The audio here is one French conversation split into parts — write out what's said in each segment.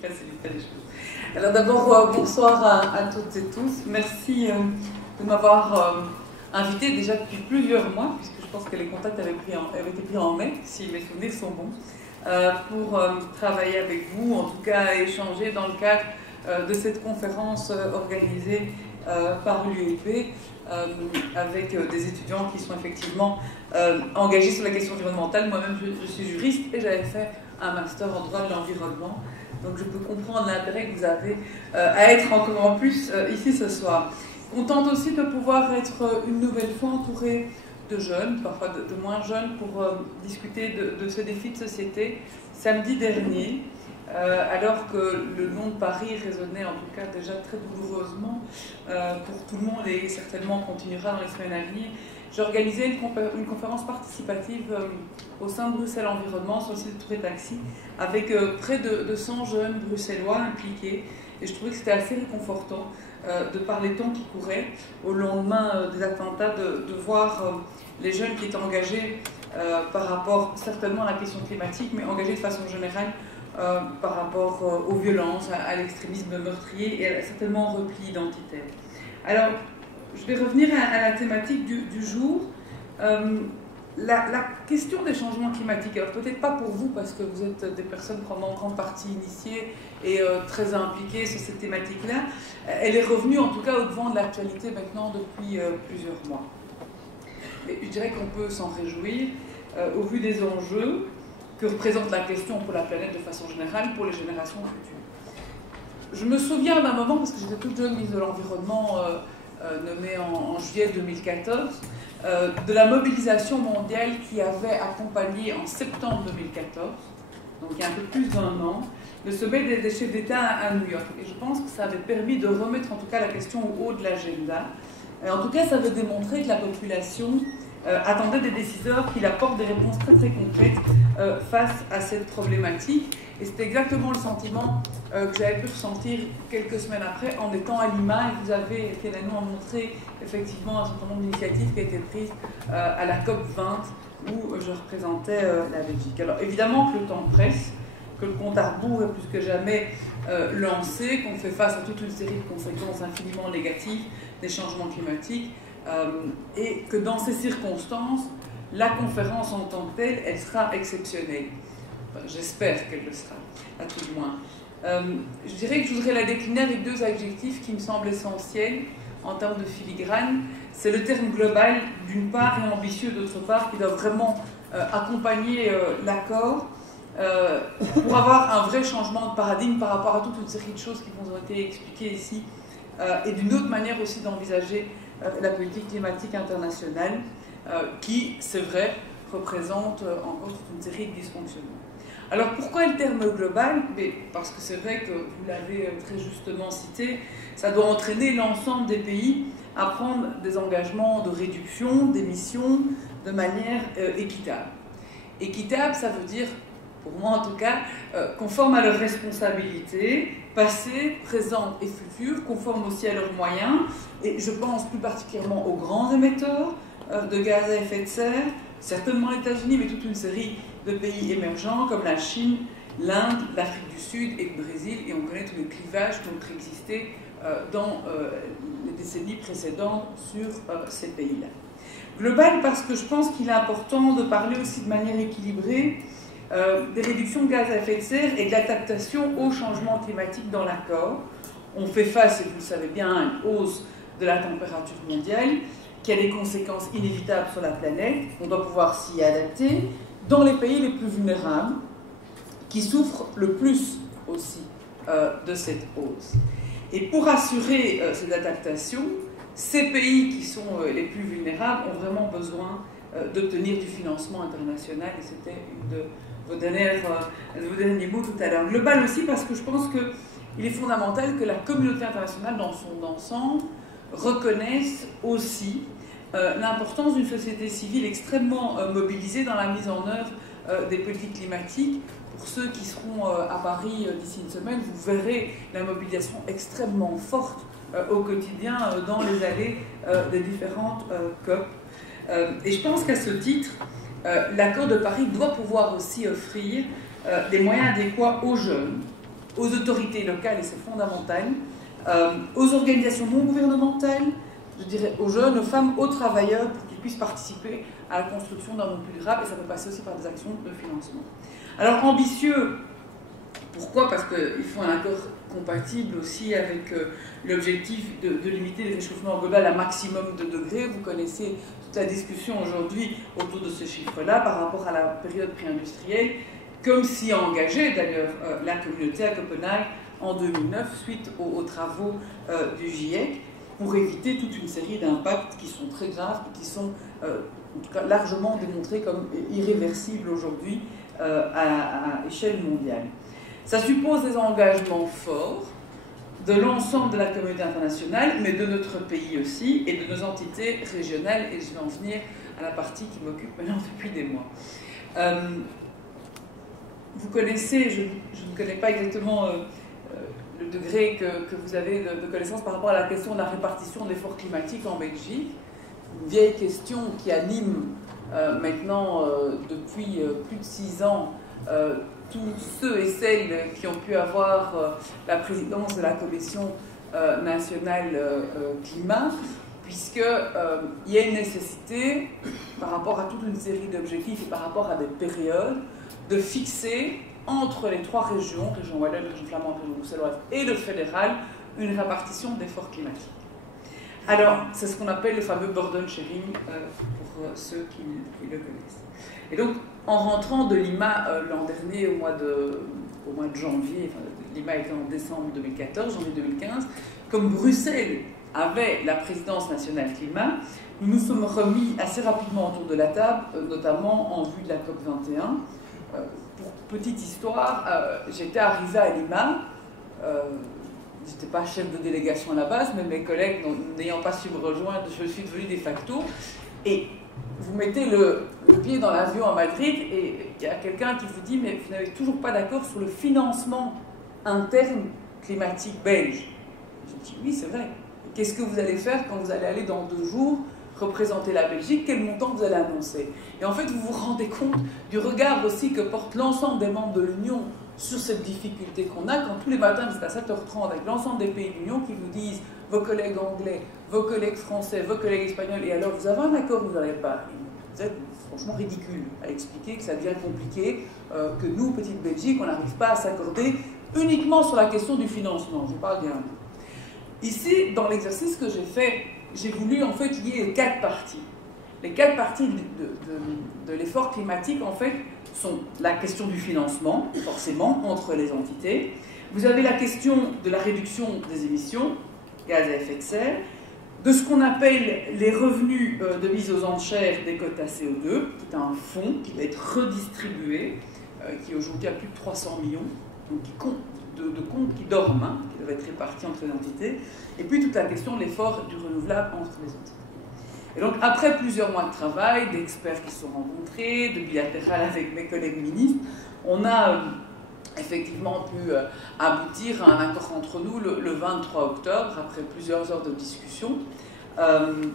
faciliterait les choses. Alors d'abord, bonsoir à toutes et tous. Merci de m'avoir invité déjà depuis plusieurs mois, puisque je pense que les contacts avaient été pris en mai, si mes souvenirs sont bons, pour travailler avec vous, en tout cas échanger dans le cadre de cette conférence organisée par l'UEP avec des étudiants qui sont effectivement engagés sur la question environnementale. Moi-même, je suis juriste et j'avais fait un master en droit de l'environnement. Donc je peux comprendre l'intérêt que vous avez à être encore en plus ici ce soir. Contente aussi de pouvoir être une nouvelle fois entourée de jeunes, parfois de moins jeunes, pour discuter de ce défi de société. Samedi dernier, alors que le nom de Paris résonnait en tout cas déjà très douloureusement pour tout le monde et certainement continuera dans les semaines à venir, j'ai organisé une conférence participative au sein de Bruxelles Environnement sur le site de Tour et Taxi avec près de 100 jeunes bruxellois impliqués, et je trouvais que c'était assez réconfortant de par les temps qui couraient au lendemain des attentats, de voir les jeunes qui étaient engagés par rapport certainement à la question climatique, mais engagés de façon générale par rapport aux violences, à l'extrémisme meurtrier et certainement au repli identitaire. Alors, je vais revenir à la thématique du jour. La question des changements climatiques, alors peut-être pas pour vous parce que vous êtes des personnes probablement en grande partie initiées et très impliquées sur cette thématique-là, elle est revenue en tout cas au devant de l'actualité maintenant depuis plusieurs mois. Et je dirais qu'on peut s'en réjouir au vu des enjeux que représente la question pour la planète de façon générale, pour les générations futures. Je me souviens d'un moment, parce que j'étais toute jeune ministre de l'Environnement, nommée en juillet 2014, de la mobilisation mondiale qui avait accompagné en septembre 2014, donc il y a un peu plus d'un an, le sommet des chefs d'État à New York. Et je pense que ça avait permis de remettre en tout cas la question au haut de l'agenda. En tout cas, ça avait démontré que la population attendait des décideurs qui apportent des réponses très très concrètes face à cette problématique. Et c'est exactement le sentiment que j'avais pu ressentir quelques semaines après en étant à Lima. Et vous avez, Félanou, a montré effectivement un certain nombre d'initiatives qui a été prises à la COP 20 où je représentais la Belgique. Alors évidemment que le temps presse, que le compte à rebours est plus que jamais lancé, qu'on fait face à toute une série de conséquences infiniment négatives des changements climatiques, et que dans ces circonstances, la conférence en tant que telle, elle sera exceptionnelle. Enfin, j'espère qu'elle le sera, à tout le moins. Je dirais que je voudrais la décliner avec deux adjectifs qui me semblent essentiels en termes de filigrane. C'est le terme global, d'une part, et ambitieux, d'autre part, qui doit vraiment accompagner l'accord pour avoir un vrai changement de paradigme par rapport à toute une série de choses qui vous ont été expliquées ici, et d'une autre manière aussi d'envisager la politique climatique internationale, qui, c'est vrai, représente encore toute une série de dysfonctionnements. Alors pourquoi le terme global? Parce que c'est vrai que vous l'avez très justement cité, ça doit entraîner l'ensemble des pays à prendre des engagements de réduction d'émissions de manière équitable. Équitable, ça veut dire, pour moi en tout cas, conforme à leurs responsabilités, passées, présentes et futures, conforme aussi à leurs moyens, et je pense plus particulièrement aux grands émetteurs de gaz à effet de serre, certainement les États-Unis, mais toute une série de pays émergents comme la Chine, l'Inde, l'Afrique du Sud et le Brésil, et on connaît tous les clivages qui ont existé dans les décennies précédentes sur ces pays-là. Global parce que je pense qu'il est important de parler aussi de manière équilibrée des réductions de gaz à effet de serre et de l'adaptation au changement climatique dans l'accord. On fait face, et vous le savez bien, à une hausse de la température mondiale qui a des conséquences inévitables sur la planète. On doit pouvoir s'y adapter dans les pays les plus vulnérables qui souffrent le plus aussi de cette hausse. Et pour assurer cette adaptation, ces pays qui sont les plus vulnérables ont vraiment besoin d'obtenir du financement international, et c'était une de vos derniers mots tout à l'heure. Global aussi parce que je pense qu'il est fondamental que la communauté internationale dans son ensemble reconnaisse aussi l'importance d'une société civile extrêmement mobilisée dans la mise en œuvre des politiques climatiques. Pour ceux qui seront à Paris d'ici une semaine, vous verrez la mobilisation extrêmement forte au quotidien dans les allées des différentes COP. Et je pense qu'à ce titre, l'accord de Paris doit pouvoir aussi offrir des moyens adéquats aux jeunes aux autorités locales, et c'est fondamental, aux organisations non gouvernementales, je dirais aux jeunes, aux femmes, aux travailleurs, pour qu'ils puissent participer à la construction d'un monde plus durable, et ça peut passer aussi par des actions de financement. Alors ambitieux, pourquoi? Parce qu'il faut un accord compatible aussi avec l'objectif de limiter les réchauffements global à maximum de degrés. Vous connaissez toute la discussion aujourd'hui autour de ce chiffre-là par rapport à la période pré-industrielle, comme s'y a engagé d'ailleurs la communauté à Copenhague en 2009 suite aux travaux du GIEC, pour éviter toute une série d'impacts qui sont très graves et qui sont en tout cas largement démontrés comme irréversibles aujourd'hui à échelle mondiale. Ça suppose des engagements forts de l'ensemble de la communauté internationale, mais de notre pays aussi, et de nos entités régionales, et je vais en venir à la partie qui m'occupe maintenant depuis des mois. Vous connaissez, je ne connais pas exactement le degré que vous avez de connaissance par rapport à la question de la répartition de l'effort climatique en Belgique, une vieille question qui anime maintenant depuis plus de 6 ans tous ceux et celles qui ont pu avoir la présidence de la Commission nationale climat, puisqu'il y a une nécessité, par rapport à toute une série d'objectifs et par rapport à des périodes, de fixer entre les 3 régions, région Wallonne, région Flamande, région bruxelloise et le fédéral, une répartition d'efforts climatiques. Alors, c'est ce qu'on appelle le fameux burden sharing, pour ceux qui le connaissent. Et donc, en rentrant de Lima l'an dernier, au mois de janvier, enfin, Lima était en décembre 2014, janvier 2015, comme Bruxelles avait la présidence nationale climat, nous nous sommes remis assez rapidement autour de la table, notamment en vue de la COP21. Pour petite histoire, j'étais arrivée à Lima, je n'étais pas chef de délégation à la base, mais mes collègues n'ayant pas su me rejoindre, je suis devenue de facto. Et vous mettez le pied dans l'avion à Madrid et il y a quelqu'un qui vous dit « mais vous n'avez toujours pas d'accord sur le financement interne climatique belge ». Je dis « oui, c'est vrai. Qu'est-ce que vous allez faire quand vous allez aller dans 2 jours représenter la Belgique? Quel montant vous allez annoncer ?» Et en fait, vous vous rendez compte du regard aussi que porte l'ensemble des membres de l'Union sur cette difficulté qu'on a quand tous les matins, c'est à 7h30, avec l'ensemble des pays de l'Union qui vous disent vos collègues anglais, vos collègues français, vos collègues espagnols, et alors vous avez un accord, vous n'avez pas. Vous êtes franchement ridicule à expliquer que ça devient compliqué, que nous, petite Belgique, on n'arrive pas à s'accorder uniquement sur la question du financement. Je parle bien. Ici, dans l'exercice que j'ai fait, j'ai voulu en fait lier les 4 parties. Les 4 parties de l'effort climatique, en fait, sont la question du financement, forcément, entre les entités. Vous avez la question de la réduction des émissions, gaz à effet de serre, de ce qu'on appelle les revenus de mise aux enchères des quotas CO2, qui est un fonds qui va être redistribué, qui aujourd'hui a plus de 300 millions, donc de comptes qui dorment, hein, qui doivent être répartis entre les entités, et puis toute la question de l'effort du renouvelable entre les entités. Et donc, après plusieurs mois de travail, d'experts qui se sont rencontrés, de bilatéral avec mes collègues ministres, on a effectivement pu aboutir à un accord entre nous le 23 octobre, après plusieurs heures de discussion,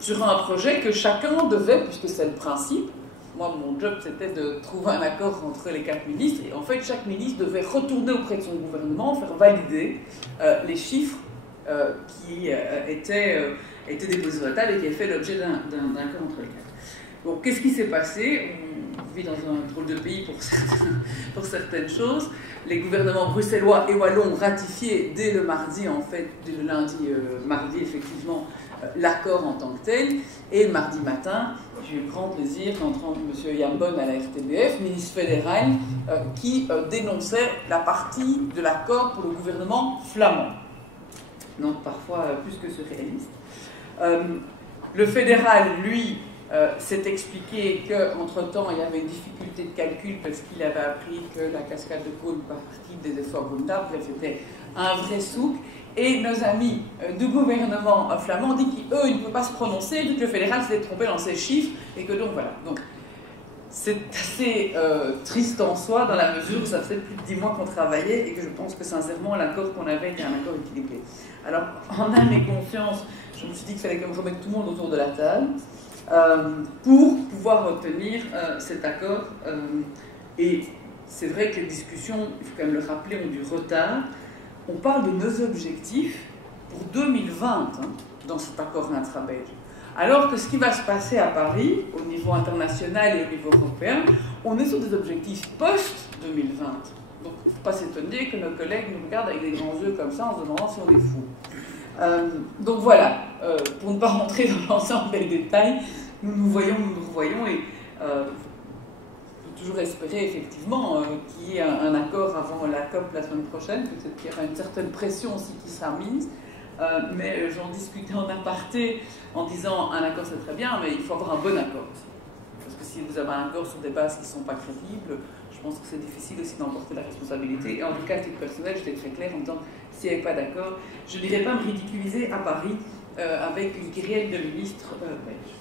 sur un projet que chacun devait, puisque c'est le principe, moi mon job c'était de trouver un accord entre les 4 ministres, et en fait chaque ministre devait retourner auprès de son gouvernement, faire valider les chiffres qui étaient déposés sur la table et qui avaient fait l'objet d'un accord entre les 4. Donc qu'est-ce qui s'est passé? On vit dans un drôle de pays pour certaines choses. Les gouvernements bruxellois et wallons ont ratifié dès le mardi, en fait, dès le mardi effectivement, l'accord en tant que tel. Et le mardi matin, j'ai eu le grand plaisir d'entendre M. Jambon à la RTBF, ministre fédéral, qui dénonçait la partie de l'accord pour le gouvernement flamand. Donc parfois plus que surréaliste. Le fédéral, lui, s'est expliqué qu'entre-temps, il y avait une difficulté de calcul parce qu'il avait appris que la cascade de Cône fait partie des efforts vulnérables. Bref, c'était un vrai souk. Et nos amis du gouvernement flamand disent qu'eux, ils ne peuvent pas se prononcer vu que le fédéral s'était trompé dans ses chiffres et que donc voilà. Donc, c'est assez triste en soi dans la mesure où ça faisait plus de 10 mois qu'on travaillait et que je pense que sincèrement l'accord qu'on avait était un accord équilibré. Alors en âme et conscience, je me suis dit qu'il fallait quand même remettre tout le monde autour de la table pour pouvoir obtenir cet accord et c'est vrai que les discussions, il faut quand même le rappeler, ont du retard. On parle de nos objectifs pour 2020 dans cet accord intra-belge. Alors que ce qui va se passer à Paris, au niveau international et au niveau européen, on est sur des objectifs post-2020. Donc il ne faut pas s'étonner que nos collègues nous regardent avec des grands yeux comme ça en se demandant si on est fous. Donc voilà, pour ne pas rentrer dans l'ensemble des détails, nous nous revoyons et il faut toujours espérer effectivement qu'il y ait un accord avant la COP la semaine prochaine, peut-être qu'il y aura une certaine pression aussi qui sera mise. Mais j'en discutais en aparté en disant un accord c'est très bien, mais il faut avoir un bon accord aussi. Parce que si vous avez un accord sur des bases qui ne sont pas crédibles, je pense que c'est difficile aussi d'emporter la responsabilité. Et en tout cas, à titre personnel, j'étais très claire en disant s'il n'y avait pas d'accord, je n'irais pas me ridiculiser à Paris avec une kyrielle de ministres belges.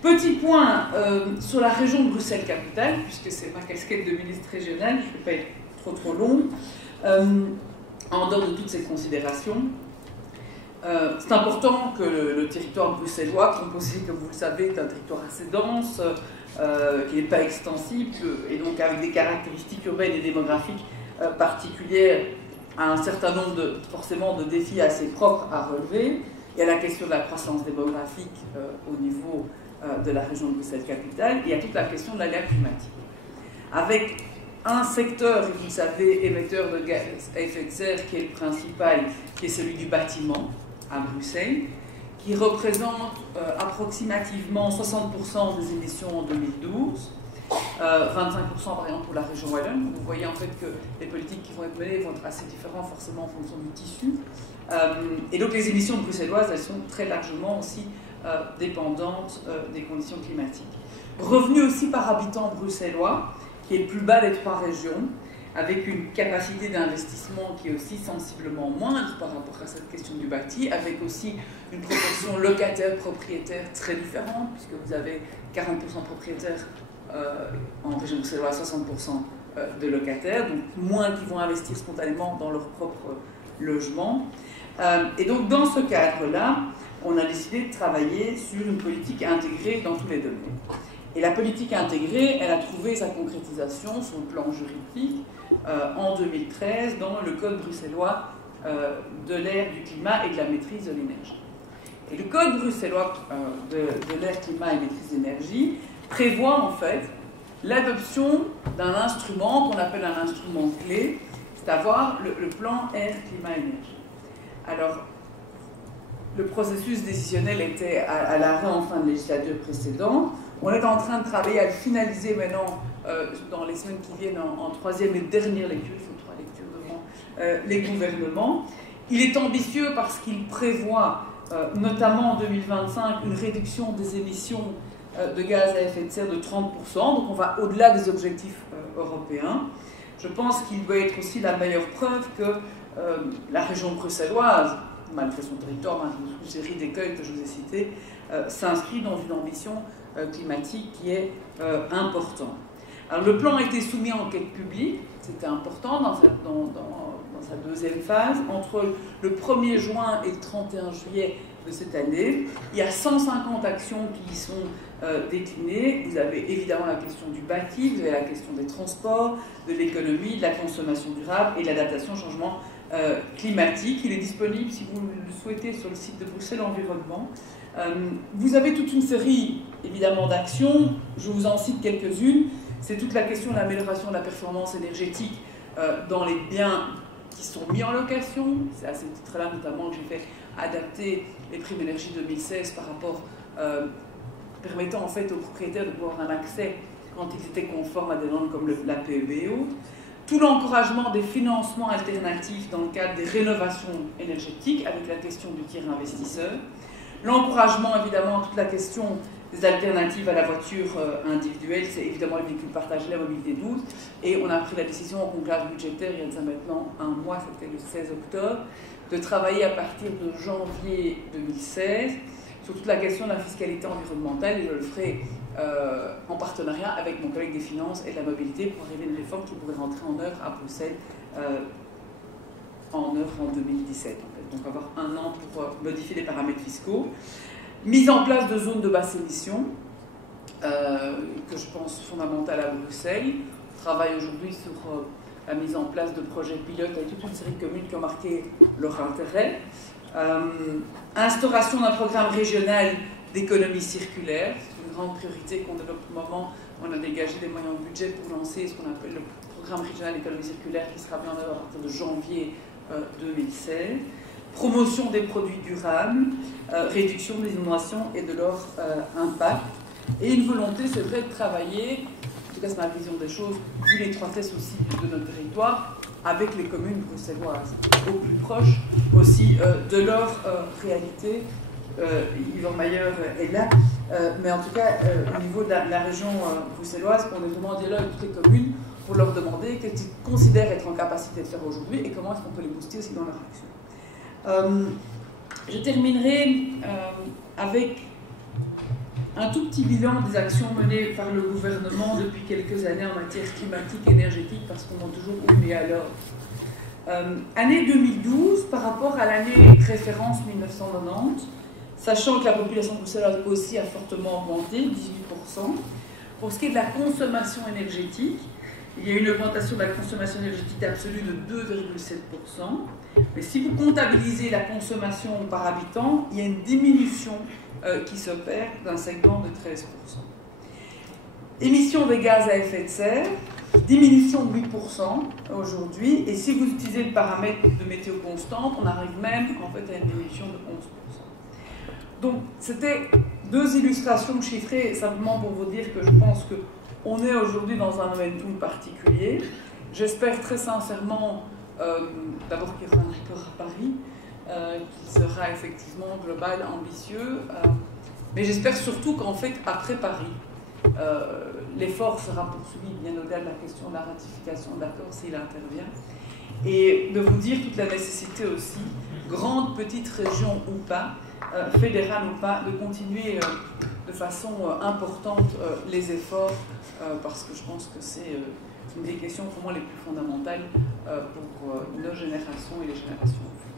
Petit point sur la région de Bruxelles-Capitale, puisque c'est ma casquette de ministre régional, je ne vais pas être trop long. En dehors de toutes ces considérations, c'est important que le territoire bruxellois, composé, comme vous le savez, d'un territoire assez dense, qui n'est pas extensible, et donc avec des caractéristiques urbaines et démographiques particulières, a un certain nombre forcément de défis assez propres à relever. Il y a la question de la croissance démographique au niveau de la région de Bruxelles-Capitale, il y a toute la question de l'aléa climatique. Avec un secteur, vous le savez, émetteur de gaz à effet de serre qui est le principal, qui est celui du bâtiment à Bruxelles, qui représente approximativement 60% des émissions en 2012, 25% par exemple pour la région wallonne. Vous voyez en fait que les politiques qui vont être menées vont être assez différentes forcément en fonction du tissu. Et donc les émissions bruxelloises, elles sont très largement aussi dépendantes des conditions climatiques. Revenu aussi par habitant bruxellois, qui est le plus bas des trois régions, avec une capacité d'investissement qui est aussi sensiblement moindre par rapport à cette question du bâti, avec aussi une proportion locataire-propriétaire très différente, puisque vous avez 40% de propriétaires en région bruxelloise, 60% de locataires, donc moins qui vont investir spontanément dans leur propre logement. Et donc dans ce cadre-là, on a décidé de travailler sur une politique intégrée dans tous les domaines. Et la politique intégrée, elle a trouvé sa concrétisation sur le plan juridique en 2013 dans le Code bruxellois de l'air, du climat et de la maîtrise de l'énergie. Et le Code bruxellois de l'air, climat et maîtrise de l'énergie prévoit en fait l'adoption d'un instrument qu'on appelle un instrument clé, c'est-à-dire le plan air, climat, énergie. Alors, le processus décisionnel était à l'arrêt en fin de législature précédente. On est en train de travailler à le finaliser maintenant dans les semaines qui viennent en troisième et dernière lecture, il faut 3 lectures devant les gouvernements. Il est ambitieux parce qu'il prévoit notamment en 2025 une réduction des émissions de gaz à effet de serre de 30%, donc on va au-delà des objectifs européens. Je pense qu'il doit être aussi la meilleure preuve que la région bruxelloise, malgré son territoire, malgré une série d'écueils que je vous ai cités, s'inscrit dans une ambition climatique qui est importante. Alors le plan a été soumis à enquête publique, c'était important dans sa deuxième phase. Entre le 1er juin et le 31 juillet de cette année, il y a 150 actions qui y sont déclinées. Vous avez évidemment la question du bâti, vous avez la question des transports, de l'économie, de la consommation durable et de l'adaptation au changement climatique. Il est disponible, si vous le souhaitez, sur le site de Bruxelles Environnement. Vous avez toute une série, évidemment, d'actions. Je vous en cite quelques-unes. C'est toute la question de l'amélioration de la performance énergétique dans les biens qui sont mis en location. C'est à ce titre-là, notamment, que j'ai fait adapter les primes énergie 2016 par rapport, permettant en fait aux propriétaires de pouvoir un accès quand ils étaient conformes à des normes comme la PEBO. Tout l'encouragement des financements alternatifs dans le cadre des rénovations énergétiques avec la question du tiers investisseur. L'encouragement, évidemment, toute la question des alternatives à la voiture individuelle, c'est évidemment les véhicules partagés, la mobilité douce. Et on a pris la décision en conclave budgétaire, il y a déjà maintenant un mois, c'était le 16 octobre, de travailler à partir de janvier 2016 sur toute la question de la fiscalité environnementale, et je le ferai en partenariat avec mon collègue des finances et de la mobilité pour arriver à une réforme qui pourrait rentrer en œuvre à Bruxelles en 2017. En fait. Donc avoir un an pour modifier les paramètres fiscaux. Mise en place de zones de basse émission, que je pense fondamentale à Bruxelles. travaille aujourd'hui sur la mise en place de projets pilotes avec toute une série de communes qui ont marqué leur intérêt. Instauration d'un programme régional d'économie circulaire, c'est une grande priorité qu'on développe pour le moment. On a dégagé des moyens de budget pour lancer ce qu'on appelle le programme régional d'économie circulaire qui sera mis en œuvre à partir de janvier 2016. Promotion des produits durables, réduction des inondations et de leur impact. Et une volonté, c'est vrai, de travailler, en tout cas c'est ma vision des choses, vu l'étroitesse aussi de notre territoire, avec les communes bruxelloises, au plus proche aussi de leur réalité. Yvan Mayer est là, mais en tout cas au niveau de la région bruxelloise, on est vraiment en dialogue avec toutes les communes pour leur demander qu'est-ce qu'ils considèrent être en capacité de faire aujourd'hui et comment est-ce qu'on peut les booster aussi dans leur action. Je terminerai avec un tout petit bilan des actions menées par le gouvernement depuis quelques années en matière climatique et énergétique, parce qu'on a toujours eu mais alors. Année 2012 par rapport à l'année référence 1990, sachant que la population bruxelloise aussi a fortement augmenté, 18%. Pour ce qui est de la consommation énergétique, il y a eu une augmentation de la consommation énergétique absolue de 2,7%. Mais si vous comptabilisez la consommation par habitant, il y a une diminution qui s'opère d'un segment de 13%. Émissions de gaz à effet de serre, diminution de 8% aujourd'hui. Et si vous utilisez le paramètre de météo constante, on arrive même en fait à une diminution de 11%. Donc c'était deux illustrations chiffrées simplement pour vous dire que je pense que on est aujourd'hui dans un momentum particulier. J'espère très sincèrement, d'abord qu'il y aura un accord à Paris, qu'il sera effectivement global, ambitieux, mais j'espère surtout qu'en fait, après Paris, l'effort sera poursuivi bien au-delà de la question de la ratification de l'accord s'il intervient, et de vous dire toute la nécessité aussi, grande, petite région ou pas, fédérale ou pas, de continuer de façon importante les efforts, parce que je pense que c'est une des questions pour moi les plus fondamentales pour nos générations et les générations futures.